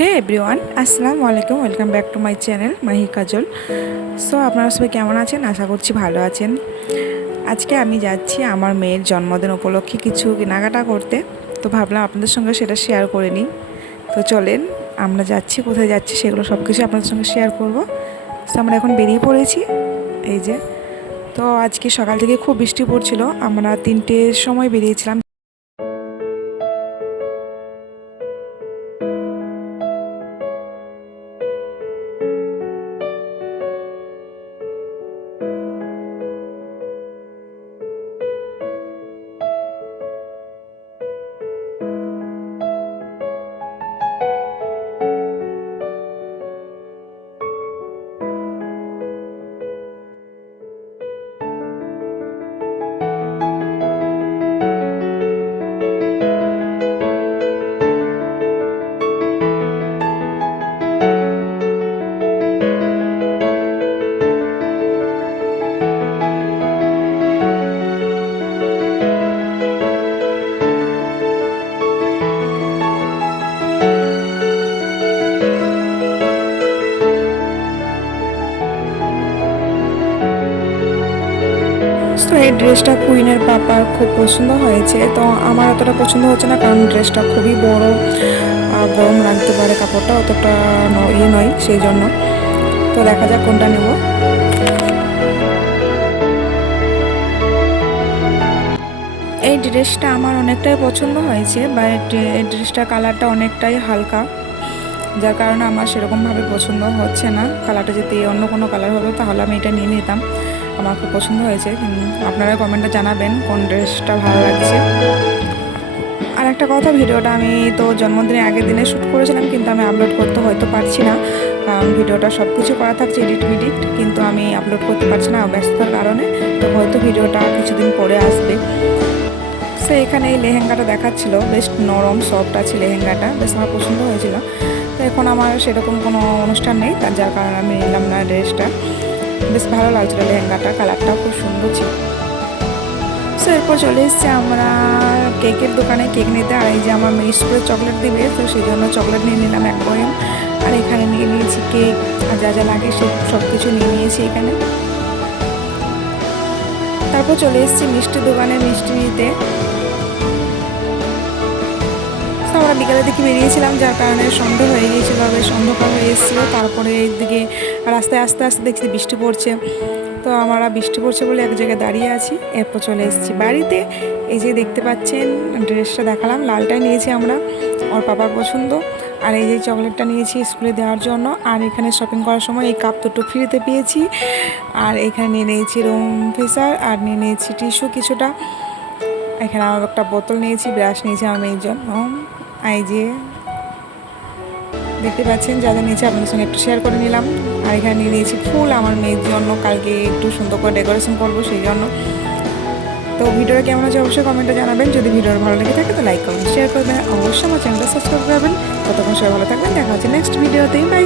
হে everyone, আসসালামু আলাইকুম। Welcome back to my channel Mahi Kajal. So আপনারা সবাই কেমন আছেন? আশা করছি ভালো আছেন। আজকে আমি যাচ্ছি আমার মেয়ের জন্মদিন উপলক্ষে কিছু কেনাকাটা করতে, তো ভাবলাম আপনাদের সঙ্গে সেটা শেয়ার করে নিই। তো চলেন আমরা যাচ্ছি, কোথায় যাচ্ছি সেগুলো সব কিছু আপনাদের সঙ্গে শেয়ার করব। সো আমরা এখন বেরিয়ে পড়েছি। এই যে, তো আজকে সকাল থেকে খুব বৃষ্টি পড়ছিল। আমরা 3টের সময় বেরিয়েছিলাম। তো এই ড্রেসটা কুইনের পাপার খুব পছন্দ হয়েছে, তো আমার অতটা পছন্দ হচ্ছে না, কারণ ড্রেসটা খুবই বড়, গরম লাগতে পারে, কাপড়টা অতটা নয়, সেই জন্য। তো দেখা যাক কোনটা নেব। এই ড্রেসটা আমার অনেকটাই পছন্দ হয়েছে, বাট এই ড্রেসটার কালারটা অনেকটাই হালকা, যার কারণে আমার সেরকমভাবে পছন্দ হচ্ছে না। কালারটা যদি অন্য কোনো কালার হতো তাহলে আমি এটা নিয়ে নিতাম। আমার খুব পছন্দ হয়েছে। আপনারা কমেন্টে জানাবেন কোন ড্রেসটা ভালো লাগছে। আর একটা কথা, ভিডিওটা আমি তো জন্মদিনের আগের দিনে শ্যুট করেছিলাম, কিন্তু আমি আপলোড করতে হয়তো পারছি না, কারণ ভিডিওটা সব কিছু করা থাকছে এডিট, কিন্তু আমি আপলোড করতে পারছি না ব্যস্ততার কারণে। তো হয়তো ভিডিওটা কিছুদিন পরে আসবে। সো এখানে এই লেহেঙ্গাটা দেখাচ্ছিল, বেশ নরম সফট আছে লেহেঙ্গাটা, বেশ আমার পছন্দ হয়েছিল। তো এখন আমার সেরকম কোনো অনুষ্ঠান নেই, তার যার কারণে আমি নিলাম না ড্রেসটা। বেশ ভালো লাগছিলো লেহেঙ্গাটা, কালারটাও খুব সুন্দর ছিল। সো এরপর চলে এসেছি আমরা কেকের দোকানে কেক নিতে। আর এই যে আমার মেয়ে স্কুলে চকলেট দিবে, তো সেই জন্য চকলেট নিয়ে নিলাম 1 বয়ম। আর এখানে নিয়ে নিয়েছি কেক, আর যা যা লাগে সব কিছু নিয়ে নিয়েছি এখানে। তারপর চলে এসেছি মিষ্টি দোকানে মিষ্টি নিতে। আমরা বিকালের দিকে বেরিয়েছিলাম, যার কারণে সন্ধ্যা হয়ে গিয়েছিলো, বেশ অন্ধকার হয়ে এসেছিলো। তারপরে এইদিকে রাস্তায় আস্তে আস্তে দেখছি বৃষ্টি পড়ছে। তো আমরা বৃষ্টি পড়ছে বলে এক জায়গায় দাঁড়িয়ে আছি। এরপর চলে এসেছি বাড়িতে। এই যে দেখতে পাচ্ছেন ড্রেসটা দেখালাম, লালটাই নিয়েছি আমরা, ওর পাপার পছন্দ। আর এই যে চকলেটটা নিয়েছি স্কুলে দেওয়ার জন্য। আর এখানে শপিং করার সময় এই কাপ দুটো ফ্রিতে পেয়েছি। আর এখানে নিয়ে নিয়েছি রুম ফ্রেশনার, আর নিয়ে নিয়েছি টিস্যু কিছুটা। এখানে আমার একটা বোতল নিয়েছি, ব্রাশ নিয়েছি আমার মেয়ের জন্য। এই যে দেখতে পাচ্ছেন যা যা নিয়েছি আপনাদের সঙ্গে একটু শেয়ার করে নিলাম। আর এখানে নিয়ে নিয়েছি ফুল আমার মেয়ের জন্য, কালকে একটু সুন্দর করে ডেকোরেশন করবো সেই জন্য। তো ভিডিওটা কেমন আছে অবশ্যই কমেন্টে জানাবেন। যদি ভিডিওটা ভালো লেগে থাকে তো লাইক করবেন, শেয়ার করবেন, অবশ্যই আমার চ্যানেলটা সাবস্ক্রাইব করবেন। ততক্ষণ সবাই ভালো থাকবেন, দেখা হচ্ছে নেক্সট ভিডিওতেই। বাই।